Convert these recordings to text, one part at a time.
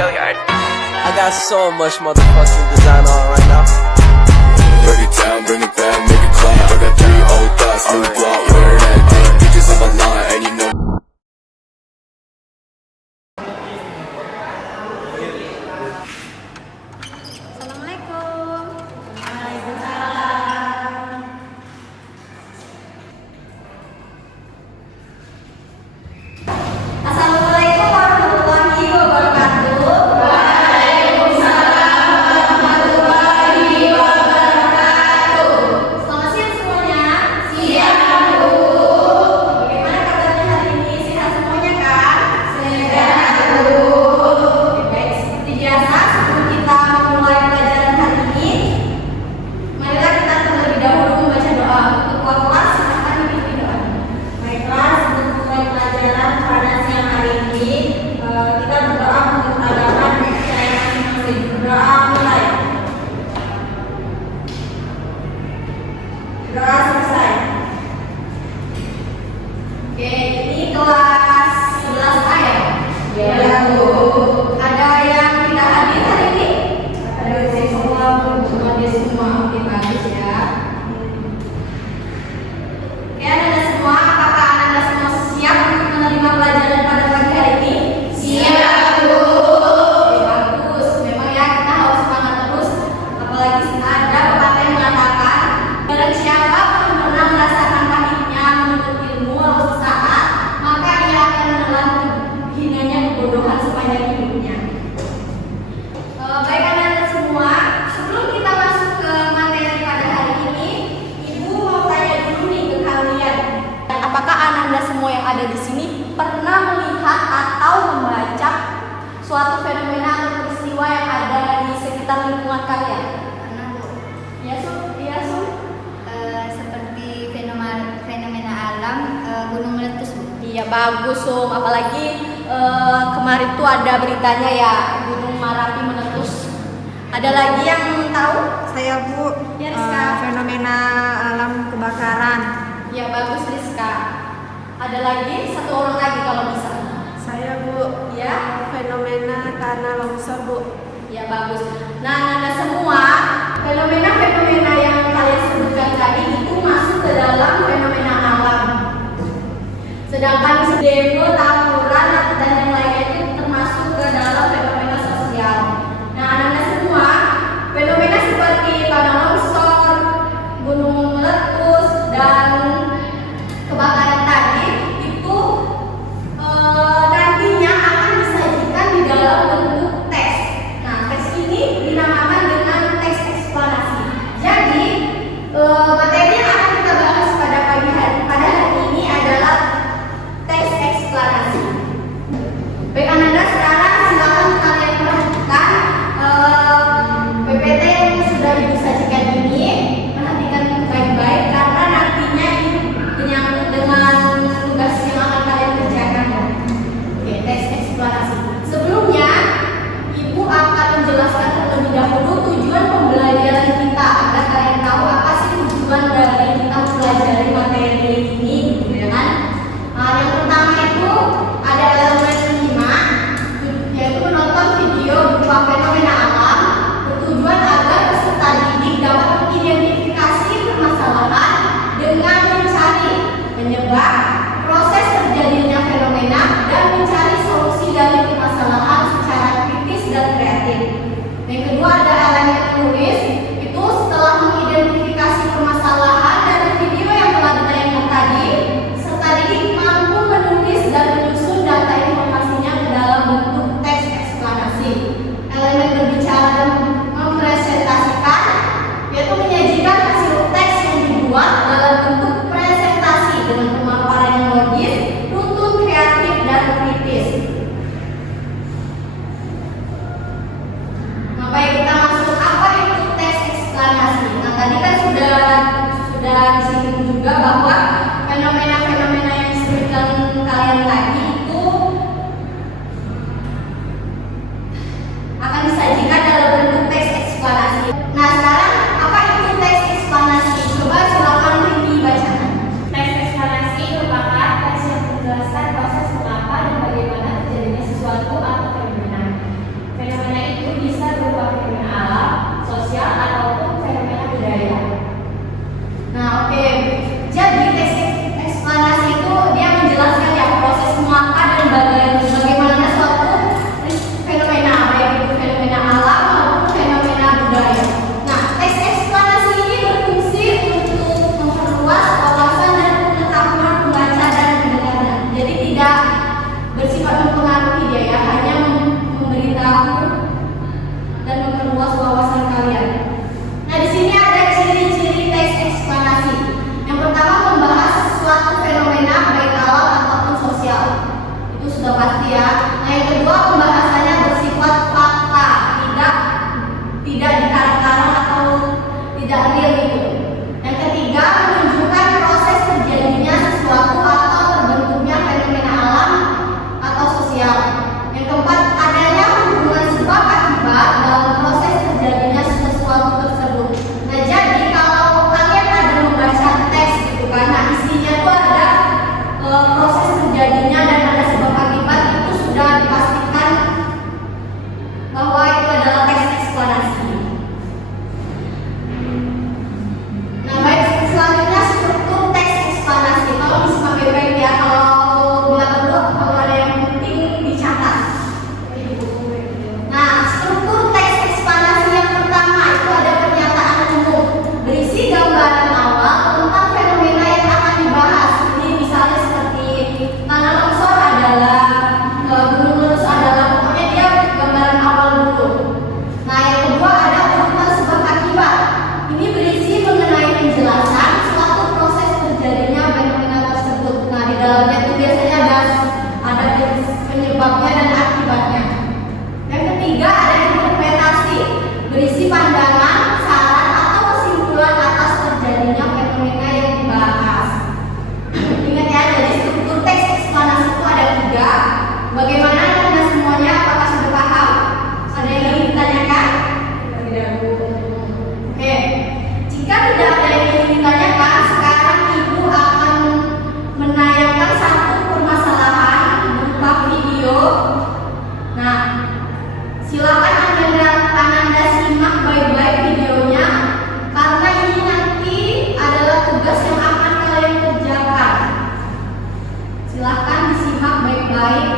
I got so much motherfucking design on right now. Break it down, bring it back, make it clap. I got 3 old thoughts, new block, where that day. Bitches on my line, and you know. Assalamualaikum. Assalamualaikum warahmatullahi wabarakatuh. Selamat siang semuanya. Siang Bu. Bagaimana kabarnya hari ini? Sehat semuanya kan? Sehat Bu. Baik, seperti biasa sebelum kita memulai pelajaran hari ini, marilah kita terlebih dahulu membaca doa. Untuk kelas silakan dipimpin doa. Baiklah, untuk mulai pelajaran pada siang hari ini, kita berdoa untuk agama dan kepercayaan masing-masing. Berdoa mulai. Doa selesai. Oke, ini kelas 11A ya? Ya Bu. Ada yang tidak hadir hari ini? Ada semua Bu. Cuma dia semua. Oke, bagus ya. Oke, Anda semua, apakah Anda semua siap untuk menerima pelajaran pada pagi hari ini? Siap Bu. Oke, bagus. Memang ya kita harus semangat terus. Apalagi ada pepatah yang mengatakan, barang siapa belum pernah merasakan pahitnya menuntut ilmu walau sesaat, maka ia akan menelan hinanya kebodohan sepanjang hidupnya. Baik Anda semua, sebelum kita masuk ke materi pada hari ini, Ibu mau tanya dulu nih ke kalian. Apakah Anda semua yang ada di sini pernah melihat atau membaca suatu fenomena atau peristiwa yang ada di sekitar lingkungan kalian? Pernah Bu. Ya Su, iya Su. Seperti fenomena alam gunung meletus Bu. Iya bagus Sum, apalagi kemarin tuh ada beritanya ya Gunung Merapi meletus. Ada lagi yang tahu? Saya Bu, Ya, Rizka. fenomena alam kebakaran. Ya bagus Rizka. Ada lagi satu orang lagi kalau bisa. Saya Bu, Ya, fenomena tanah longsor Bu. ya bagus. Nah Anda semua, fenomena-fenomena yang kalian sebutkan tadi itu masuk ke dalam fenomena alam. Sedangkan demo, tawuran dan yang lainnya itu termasuk ke dalam fenomena sosial. Nah Anda semua, fenomena seperti tanah longsor, gunung meletus dan kebakaran tadi itu nantinya akan disajikan di dalam bentuk teks. Nah teks ini dinamakan dengan teks eksplanasi. Jadi materi yang akan kita bahas pada hari ini adalah teks eksplanasi. Baik Ananda, sekarang silakan kalian perhatikan PPT yang sudah Ibu sajikan ini. Perhatikan baik-baik karena nantinya ini menyangkut dengan tugas yang akan kalian kerjakan. Oke, teks eksplorasi. Sebelumnya, Ibu akan menjelaskan terlebih dahulu tujuan pembelajaran kita agar kalian tahu apa sih tujuan dari kita mempelajari materi ini, gitu ya kan? Yang pertama itu ada elemen 5, yaitu menonton video berupa fenomena alam, bertujuan agar peserta didik dapat mengidentifikasi permasalahan dengan mencari penyebab, proses terjadinya fenomena, dan mencari solusi dari permasalahan secara kritis dan kreatif. Yang kedua ada elemen menulis, itu setelah mengidentifikasi permasalahan dari video yang telah ditayangkan tadi, peserta didik mampu menulis dan menyusun data informasinya ke dalam bentuk teks eksplanasi. Elemen berbicara dan mempresentasikan, yaitu menyajikan hasil teks yang dibuat dalam bentuk presentasi dengan pemaparan yang logis, runtun, kreatif, dan kritis. Nah, baik, kita masuk apa itu teks eksplanasi. Nah, tadi kan sudah disinggung juga bahwa fenomena-fenomena yang disebutkan kalian tadi itu akan disajikan dalam bentuk teks eksplanasi. Nah, sekarang apa itu teks eksplanasi? Coba silakan dibacakan. Teks eksplanasi merupakan teks yang menjelaskan proses mengapa dan bagaimana terjadi bagaimana suatu fenomena, baik itu fenomena alam maupun fenomena budaya. Nah, teks eksplanasi ini berfungsi untuk memperluas wawasan dan pengetahuan pembaca dan pendengarnya. Jadi tidak bersifat mempengaruhi dia ya, hanya memberitahu dan memperluas wawasan kalian. Nah, di sini ada ciri-ciri teks eksplanasi. Yang pertama, membahas suatu fenomena baik alam ataupun sosial. Itu sudah pasti ya. Nah, yang kedua, pembahasannya bersifat fakta, tidak dikarat-karat atau tidak real gitu. Yang ketiga, menunjukkan proses terjadinya sesuatu atau terbentuknya fenomena alam atau sosial. Yang keempat, adanya hubungan sebab akibat dalam proses terjadinya sesuatu tersebut. Nah, jadi kalau kalian ada membaca teks gitu kan, nah isinya tuh ada proses terjadinya dan ada sebab akibat, itu sudah dipastikan bahwa itu adalah teks eksplanasi. Nah, baik, selanjutnya struktur teks eksplanasi. Kalau disimak baik-baik ya, kalau bila perlu, kalau ada yang penting dicatat. Nah, struktur teks eksplanasi yang pertama itu ada pernyataan umum, berisi gambaran awal tentang fenomena yang akan dibahas. Ini misalnya seperti tanah longsor adalah, gunung meletus adalah, pokoknya dia gambaran awal dulu. Nah, yang kedua ada urutan sebab akibat. Ini berisi mengenai penjelasan suatu proses terjadinya fenomena tersebut. Nah, di dalamnya itu biasanya ada penyebabnya dan akibatnya. Yang ketiga ada interpretasi, berisi pandangan, saran atau kesimpulan atas terjadinya fenomena yang dibahas. Ingat ya, jadi struktur teks eksplanasi itu ada 3. Bagaimana anda semuanya, apakah sudah paham? Ada yang ingin ditanyakan? Tidak, Bu. Oke, jika tidak ada yang ingin ditanyakan, sekarang Ibu akan menayangkan satu permasalahan berupa video. Nah, silakan Ananda simak baik-baik videonya, karena ini nanti adalah tugas yang akan kalian kerjakan. Silakan disimak baik-baik.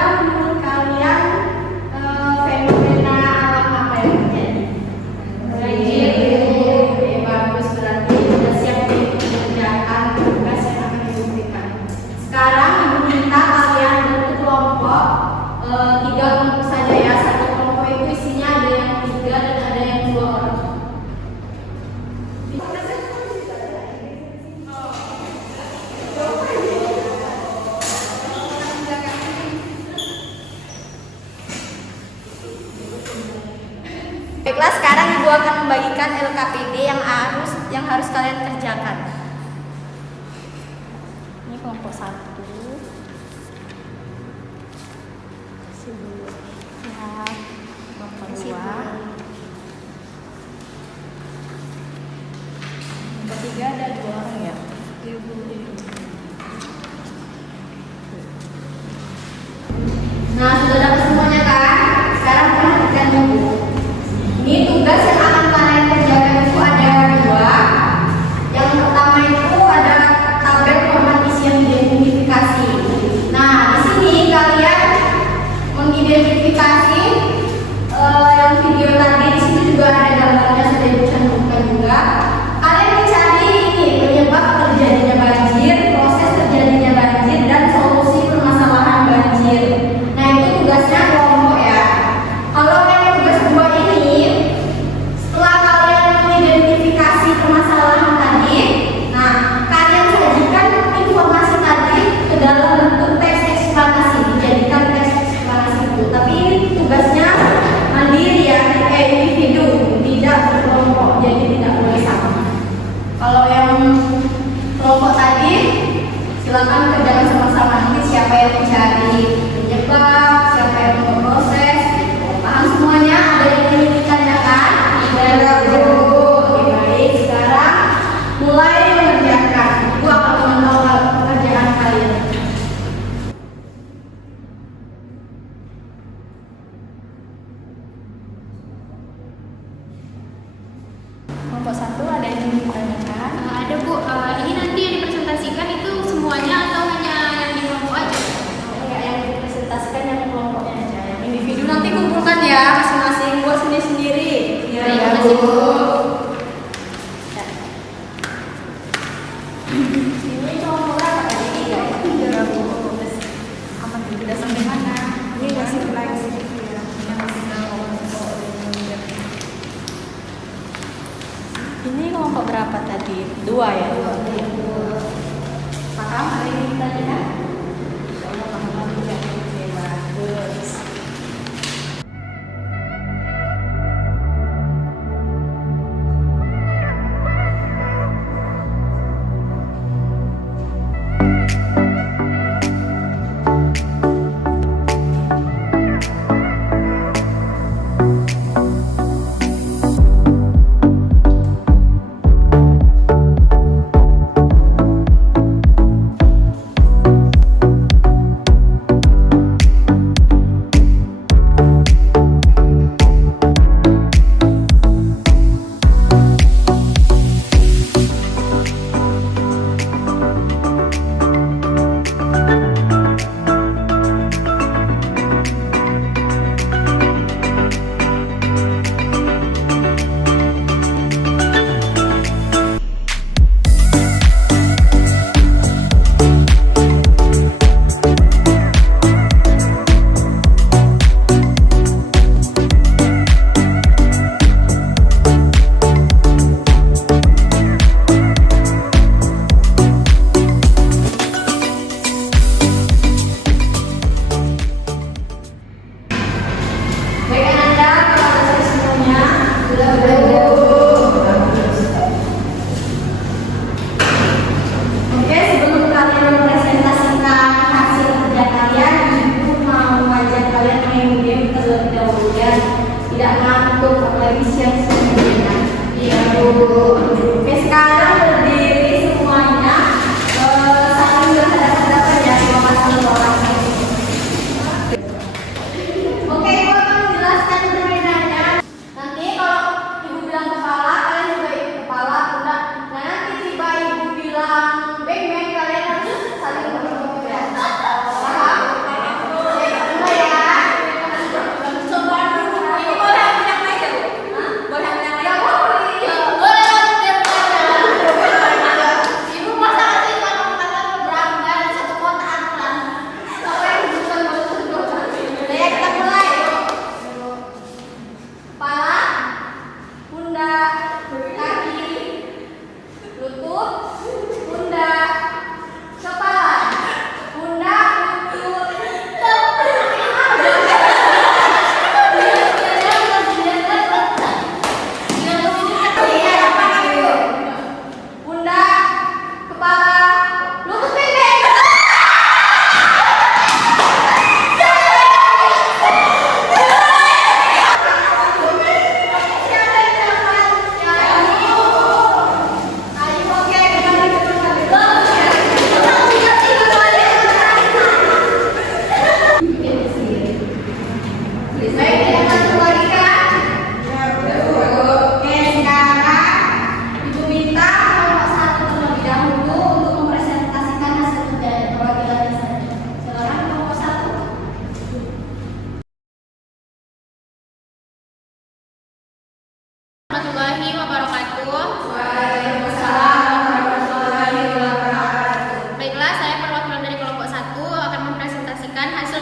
menurut kalian fenomena alam apa yang terjadi? Banjir. Oke, bagus, berarti sudah siap dikerjakan tugas yang akan diberikan. Sekarang ibu minta kalian berkelompok, 3 kelompok saja ya. Satu kelompok itu isinya ada yang 3 dan ada yang 2 orang. Baiklah, sekarang Ibu akan membagikan LKPD yang harus kalian kerjakan. Ini kelompok 1. Kasih dulu. Ya, kelompok 2. Kelompok 3 ada 2 orang ya. Nah, sudah dapat semuanya kan? Sekarang perhatikan dulu. Ini tugas yang akan kalian kerjakan itu ada 2. Yang pertama itu ada tabel format isian identifikasi. Nah, di sini kalian mengidentifikasi yang video tadi. Di sini juga ada gambarnya, sudah Ibu cantumkan juga. Kalian mencari ini penyebab terjadinya banjir, proses terjadinya banjir, dan solusi permasalahan banjir. Nah, itu tugasnya kelompok ya. Kalau yang tugas 2 ini, setelah kalian mengidentifikasi permasalahan tadi, nah kalian sajikan informasi tadi ke dalam bentuk teks eksplanasi, dijadikan teks eksplanasi itu. Tapi ini tugasnya mandiri ya, individu, tidak berkelompok, jadi tidak boleh sama. Kalau yang kelompok tadi, silakan kerjakan sama-sama. Nanti siapa yang mencari penyebab, siapa yang memproses, paham semuanya? Ada yang menyebutkannya kan? Ada Bu. Oke, baik. Sekarang mulai mengerjakan. Ibu akan memantau pekerjaan kalian. Kelompok 1 ada yang ingin ditanyakan? Ada Bu, ini nanti yang dipresentasikan itu semuanya atau hanya yang di kelompok aja? Enggak, yang dipresentasikan yang kelompoknya aja. Yang Individu nanti kumpulkan ya, masing-masing buat sendiri-sendiri. Ya, makasih, Bu. Ya. Ini kelompok berapa tadi? 3 ya? 3 Bu. Apa tuh? Sudah sampai mana? Ini masih lagi ya. Ini kelompok berapa tadi? 2 ya? 2. Paham hari ini tadi kan? Insyaallah paham ya. Oke, bagus.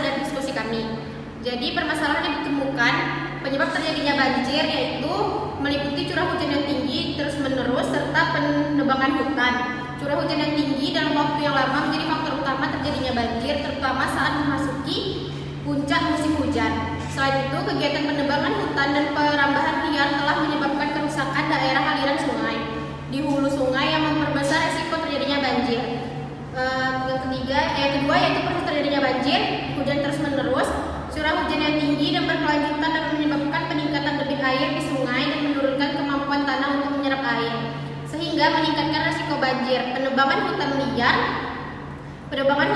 dari diskusi kami. Jadi permasalahan yang ditemukan penyebab terjadinya banjir yaitu meliputi curah hujan yang tinggi terus-menerus serta penebangan hutan. Curah hujan yang tinggi dalam waktu yang lama menjadi faktor utama terjadinya banjir, terutama saat memasuki puncak musim hujan. Selain itu, kegiatan penebangan hutan dan perambahan liar telah menyebabkan kerusakan daerah aliran sungai di hulu sungai yang memperbesar risiko terjadinya banjir. Yang kedua yaitu proses terjadinya banjir, hujan terus-menerus, curah hujan yang tinggi dan berkelanjutan dapat menyebabkan peningkatan debit air di sungai dan menurunkan kemampuan tanah untuk menyerap air, sehingga meningkatkan risiko banjir. Penebangan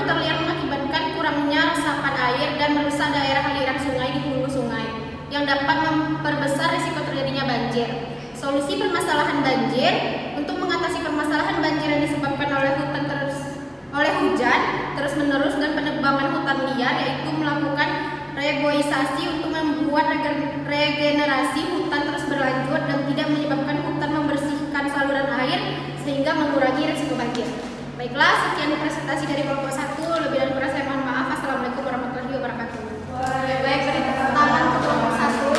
hutan liar mengakibatkan kurangnya resapan air dan merusak daerah aliran sungai di hulu sungai yang dapat memperbesar risiko terjadinya banjir. Solusi permasalahan banjir: untuk mengatasi permasalahan banjir yang disebabkan oleh hujan terus-menerus dan penebangan hutan liar, yaitu melakukan reboisasi untuk membuat regenerasi hutan terus berlanjut dan tidak menyebabkan hutan membersihkan saluran air sehingga mengurangi risiko banjir. Baiklah, sekian presentasi dari kelompok 1. Lebih dan kurang saya mohon maaf. Assalamualaikum warahmatullahi wabarakatuh. Baik, beri tepuk tangan untuk kelompok 1.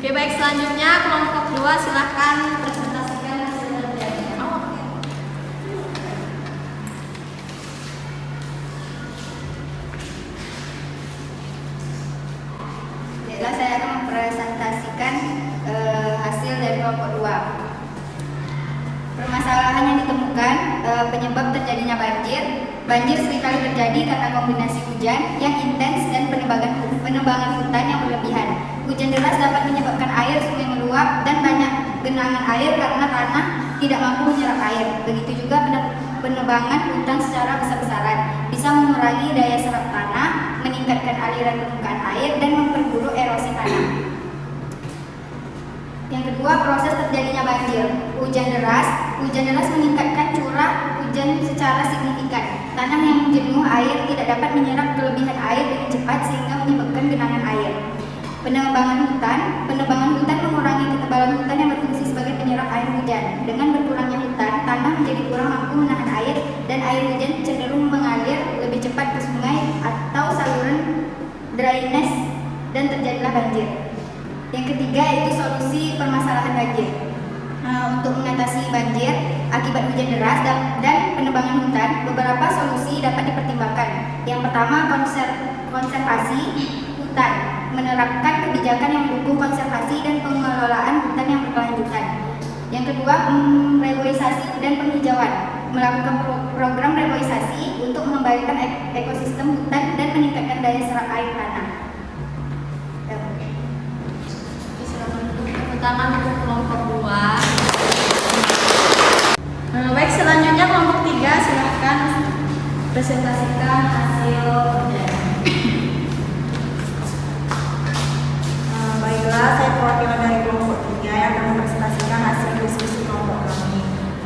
Oke, baik, selanjutnya kelompok 2 silahkan presentasikan hasil kerjanya. Baiklah, saya akan mempresentasikan hasil dari kelompok 2. Permasalahan yang ditemukan penyebab terjadinya banjir. Banjir seringkali terjadi karena kombinasi hujan yang intens dan penebangan hutan yang berlebihan. Hujan deras dapat menyebabkan air sungai meluap dan banyak genangan air karena tanah tidak mampu menyerap air. Begitu juga penebangan hutan secara besar-besaran bisa mengurangi daya serap tanah, meningkatkan aliran permukaan air, dan memperburuk erosi tanah. Yang kedua, proses terjadinya banjir. Hujan deras meningkatkan curah hujan secara signifikan. Tanah yang jenuh air tidak dapat menyerap kelebihan air dengan cepat sehingga menyebabkan genangan air. Penebangan hutan mengurangi ketebalan hutan yang berfungsi sebagai penyerap air hujan. Dengan berkurangnya hutan, tanah menjadi kurang mampu menahan air dan air hujan cenderung mengalir lebih cepat ke sungai atau saluran drainase dan terjadilah banjir. Yang ketiga yaitu solusi permasalahan banjir. Untuk mengatasi banjir akibat hujan deras dan penebangan hutan, beberapa solusi dapat dipertimbangkan. Yang pertama, konservasi hutan, menerapkan kebijakan yang mendukung konservasi dan pengelolaan hutan yang berkelanjutan. Yang kedua, reboisasi dan penghijauan, melakukan program reboisasi untuk mengembalikan ekosistem hutan dan meningkatkan daya serap air tanah. Tangan untuk kelompok 2. Baik, selanjutnya kelompok 3 silahkan presentasikan hasil kerjanya. Baiklah, saya perwakilan dari kelompok 3 yang akan mempresentasikan hasil diskusi kelompok kami.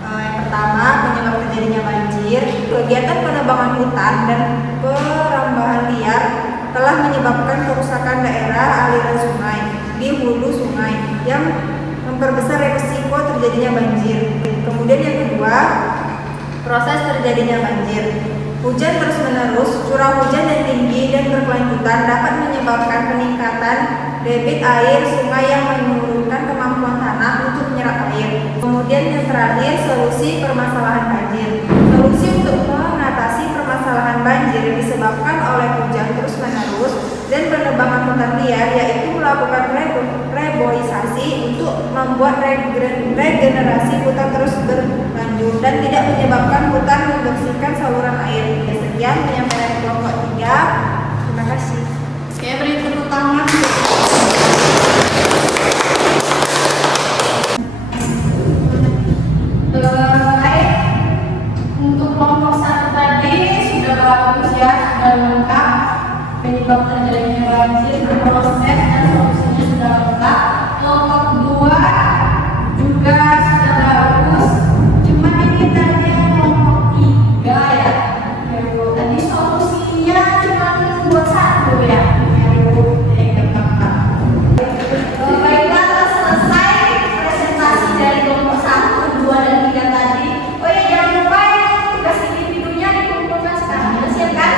Yang pertama, penyebab terjadinya banjir. Kegiatan penebangan hutan dan perambahan liar telah menyebabkan kerusakan daerah aliran sungai di hulu sungai yang memperbesar risiko terjadinya banjir. Kemudian yang kedua, proses terjadinya banjir. Hujan terus-menerus, curah hujan yang tinggi dan berkelanjutan dapat menyebabkan peningkatan debit air sungai yang menurunkan kemampuan tanah untuk menyerap air. Kemudian yang terakhir, solusi permasalahan banjir. Solusi untuk mengatasi permasalahan banjir yang disebabkan oleh hujan terus-menerus dan penebangan hutan liar yaitu melakukan reboisasi untuk membuat regenerasi hutan terus berlanjut dan tidak menyebabkan hutan membersihkan saluran air. Sekian penyampaian kelompok 3. Terima kasih. Oke, beri tepuk tangan. Baik, untuk kelompok 1 tadi sudah bagus ya, sudah lengkap penyebab terjadinya banjir, proses dan solusinya sudah lengkap. Kelompok 2 juga sudah bagus, cuma ini tadi kelompok 3 ya. Tadi solusinya cuma buat 1 ya. Baiklah, selesai presentasi dari kelompok 1, 2, dan 3 tadi. Oh ya, jangan lupa yang tugas individunya dikumpulkan sekarang. Siap kan?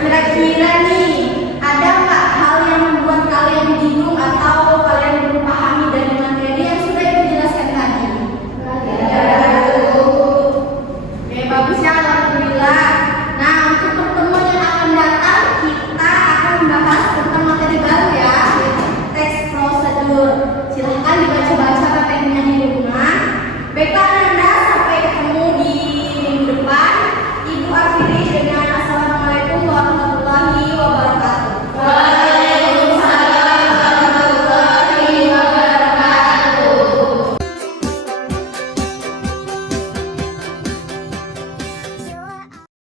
kira-kira nih